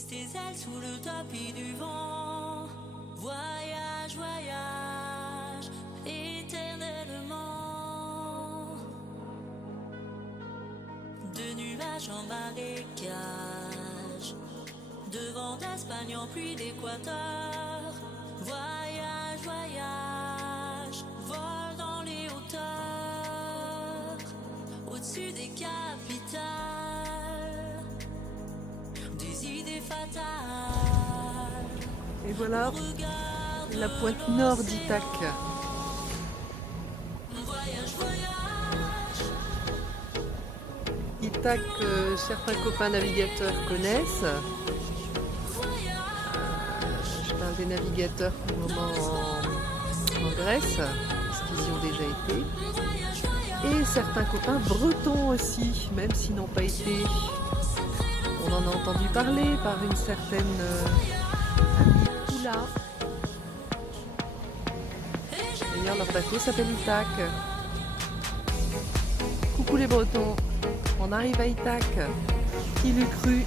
glisse tes ailes sous le tapis du vent. Voyage, voyage, éternellement. De nuages en marécage, de vent d'Espagne en pluie d'Équateur. Voyage, voyage, vole dans les hauteurs, au-dessus des capitales, des idées fatales. Et voilà la pointe nord d'Ithac. Voyage, voyage. Ithac, certains copains navigateurs connaissent. Je parle des navigateurs pour le moment en Grèce, parce qu'ils y ont déjà été. Et certains copains bretons aussi, même s'ils n'ont pas été. On en a entendu parler par une certaine amie Poula. D'ailleurs, leur bateau s'appelle Ithac. Coucou les Bretons, on arrive à Ithac. Qui l'eût cru?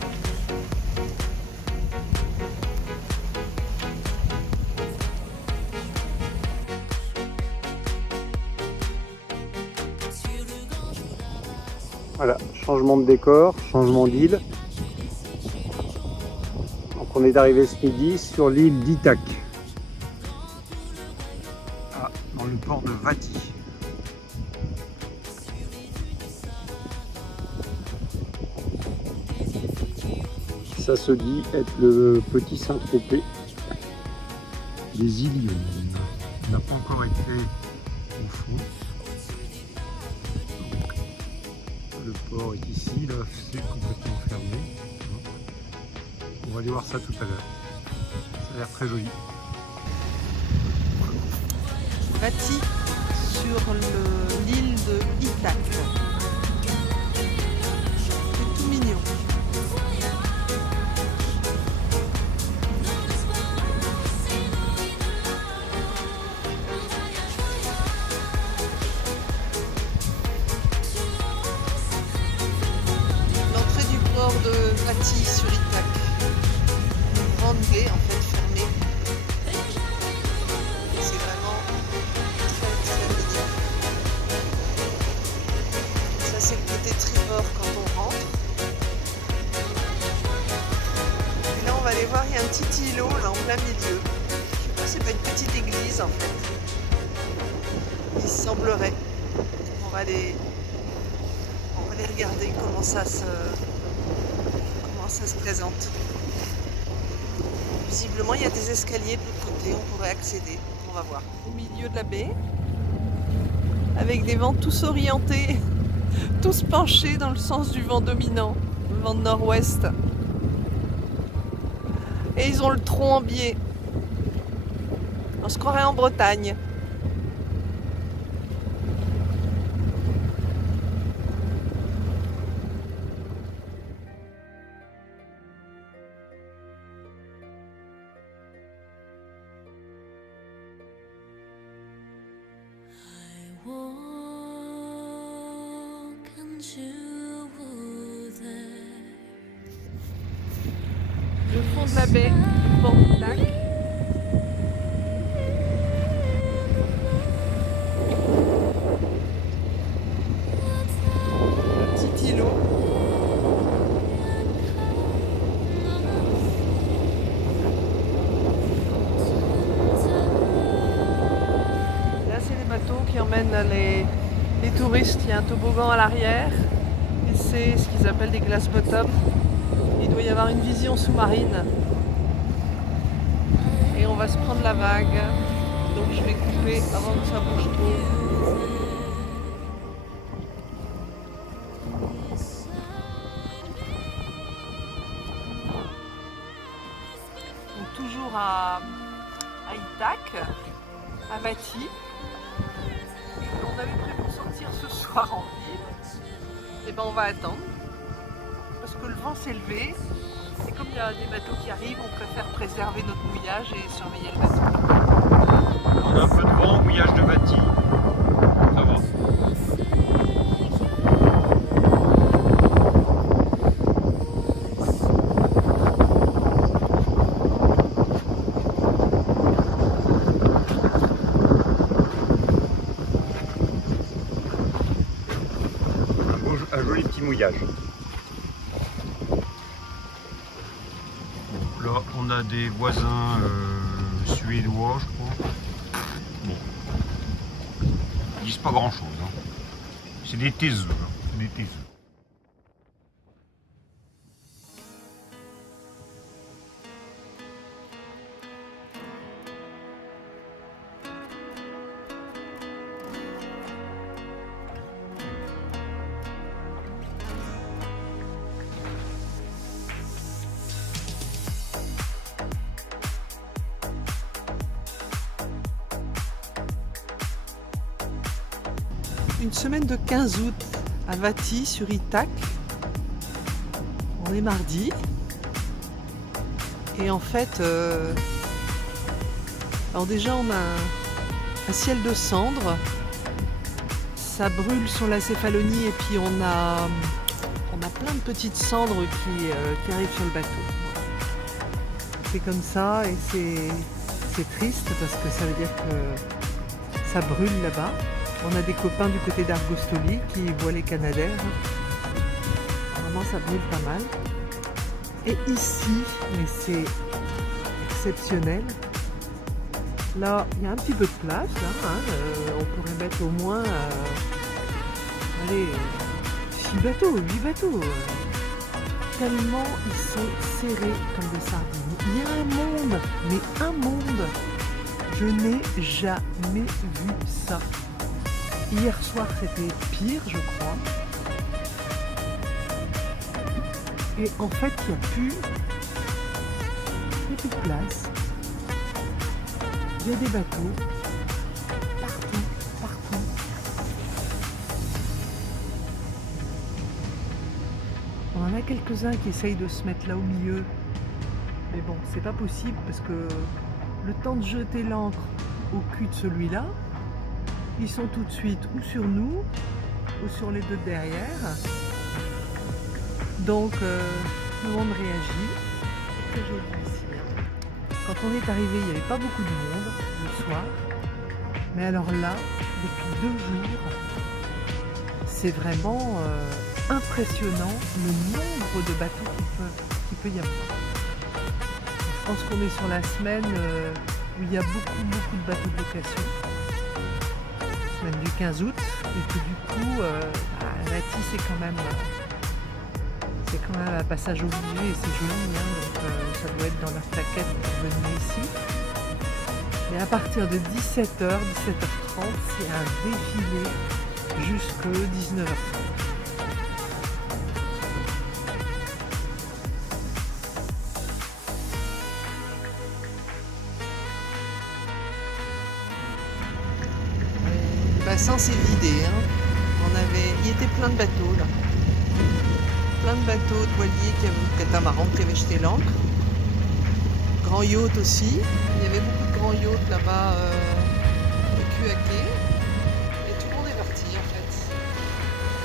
Voilà, changement de décor, changement d'île. Donc on est arrivé ce midi sur l'île d'Ithac, dans le port de Vati. Ça se dit être le petit Saint-Tropez des îles Ioniennes. On n'a pas encore été au fond. Le port est ici, là c'est complètement fermé. On va aller voir ça tout à l'heure. Ça a l'air très joli. Vati sur l'île de Ithac. C'est tout mignon. L'entrée du port de Vati sur Ithac. Une grande baie en fait fermée. C'est vraiment très très mignon. Ça c'est le côté tribord quand on rentre. Et là on va aller voir, il y a un petit îlot là en plein milieu. Je sais pas, c'est pas une petite église en fait. Il semblerait. On va aller regarder comment ça se présente. Visiblement, il y a des escaliers de l'autre côté, on pourrait accéder. On va voir. Au milieu de la baie, avec des vents tous orientés, tous penchés dans le sens du vent dominant, le vent de nord-ouest. Et ils ont le tronc en biais. On se croirait en Bretagne. Walk into there. Le fond de la baie, le port d'Ithac. Le petit îlot. Là, c'est les bateaux qui emmènent les touristes. Il y a un toboggan à l'arrière. Et c'est ce qu'ils appellent des glass bottom. Il doit y avoir une vision sous-marine. Et on va se prendre la vague. Donc je vais couper avant que ça bouge trop. Donc toujours à Ithac, à Vati. On avait prévu de sortir ce soir en ville. Et ben on va attendre. Parce que le vent s'est levé. Et comme il y a des bateaux qui arrivent, on préfère préserver notre mouillage et surveiller le bateau. On a un peu de vent, mouillage de Vati. Ça va. coquillages. Bon, là, on a des voisins suédois, je crois. Bon, ils disent pas grand-chose. Hein. C'est des taiseux. Hein. C'est des taiseux. Une semaine de 15 août à Vati sur Itac. On est mardi. Et en fait, alors déjà on a un ciel de cendres. Ça brûle sur la Céphalonie et puis on a plein de petites cendres qui arrivent sur le bateau. C'est comme ça et c'est triste parce que ça veut dire que ça brûle là-bas. On a des copains du côté d'Argostoli qui voient les Canadaires. Vraiment, ça brûle pas mal. Et ici, mais c'est exceptionnel. Là, il y a un petit peu de place. On pourrait mettre au moins 6 bateaux, 8 bateaux. Tellement ils sont serrés comme des sardines. Il y a un monde, mais un monde. Je n'ai jamais vu ça. Hier soir, c'était pire, je crois. Et en fait, il n'y a plus de place. Il y a des bateaux partout, partout. On en a quelques-uns qui essayent de se mettre là au milieu. Mais bon, c'est pas possible parce que le temps de jeter l'ancre au cul de celui-là, ils sont tout de suite ou sur nous ou sur les deux derrière. Donc tout le monde réagit. Ce que j'ai vu ici. Quand on est arrivé, il n'y avait pas beaucoup de monde le soir. Mais alors là, depuis 2 jours, c'est vraiment impressionnant le nombre de bateaux qu'il peut y avoir. Je pense qu'on est sur la semaine où il y a beaucoup de bateaux de location. Même du 15 août, et que du coup, Vati c'est quand même un passage obligé et c'est joli, hein, donc ça doit être dans leur plaquette pour venir ici. Mais à partir de 17h, 17h30, c'est un défilé jusqu'à 19h30. Le bassin s'est vidé, hein. Il était plein de bateaux là. Plein de bateaux de voiliers, catamarans qui avaient jeté l'ancre. Grand yacht aussi. Il y avait beaucoup de grands yachts là-bas au cul à quai. Et tout le monde est parti en fait.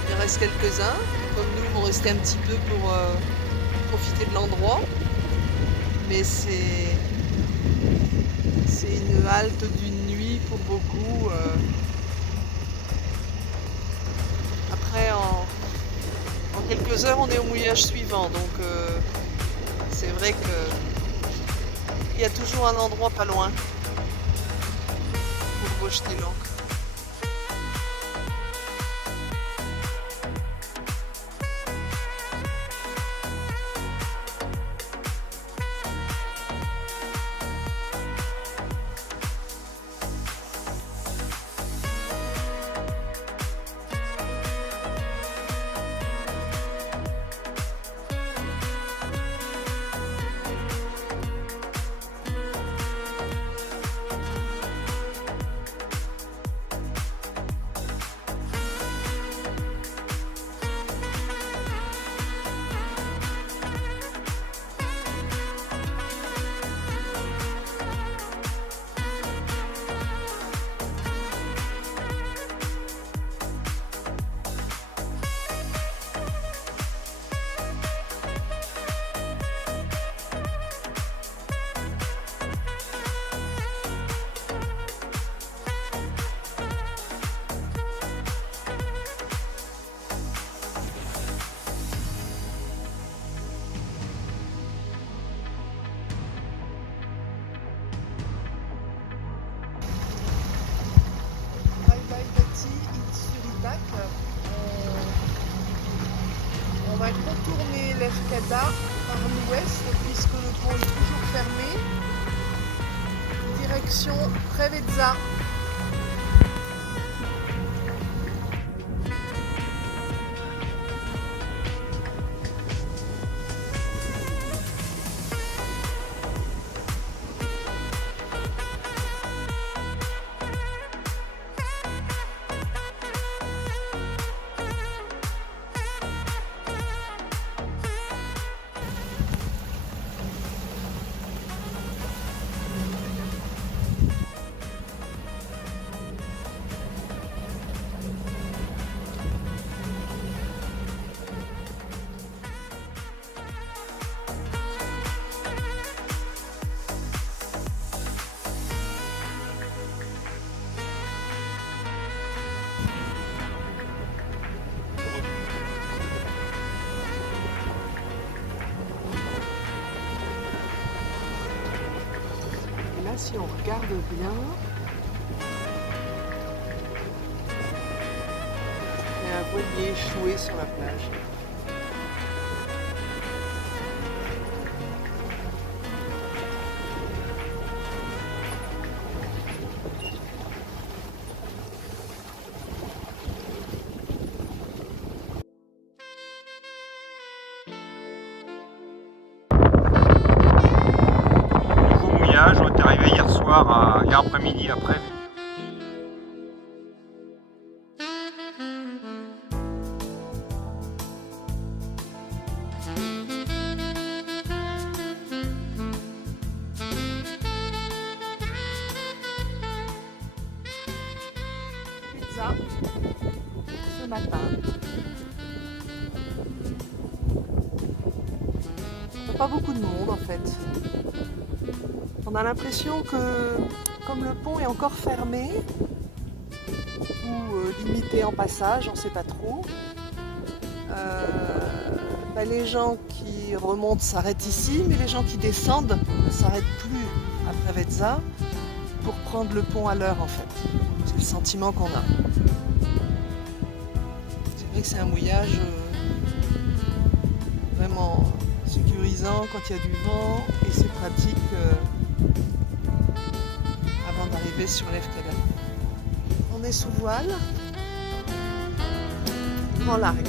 Il reste quelques-uns. Comme nous, on restait un petit peu pour profiter de l'endroit. Mais c'est une halte d'une nuit pour beaucoup. Après, en quelques heures, on est au mouillage suivant. Donc, c'est vrai qu'il y a toujours un endroit pas loin pour rejeter l'ancre. Lefkada par l'ouest, puisque le pont est toujours fermé. Direction Preveza. Si on regarde bien, il y a un voilier échoué sur la plage. On est arrivé hier soir, hier après-midi après. Pizza ce matin. Pas beaucoup de monde en fait. On a l'impression que comme le pont est encore fermé ou limité en passage, on ne sait pas trop, les gens qui remontent s'arrêtent ici, mais les gens qui descendent ne s'arrêtent plus à Preveza pour prendre le pont à l'heure en fait. C'est le sentiment qu'on a. C'est vrai que c'est un mouillage vraiment sécurisant quand il y a du vent et c'est pratique avant d'arriver sur Lefkada. On est sous voile, grand largue.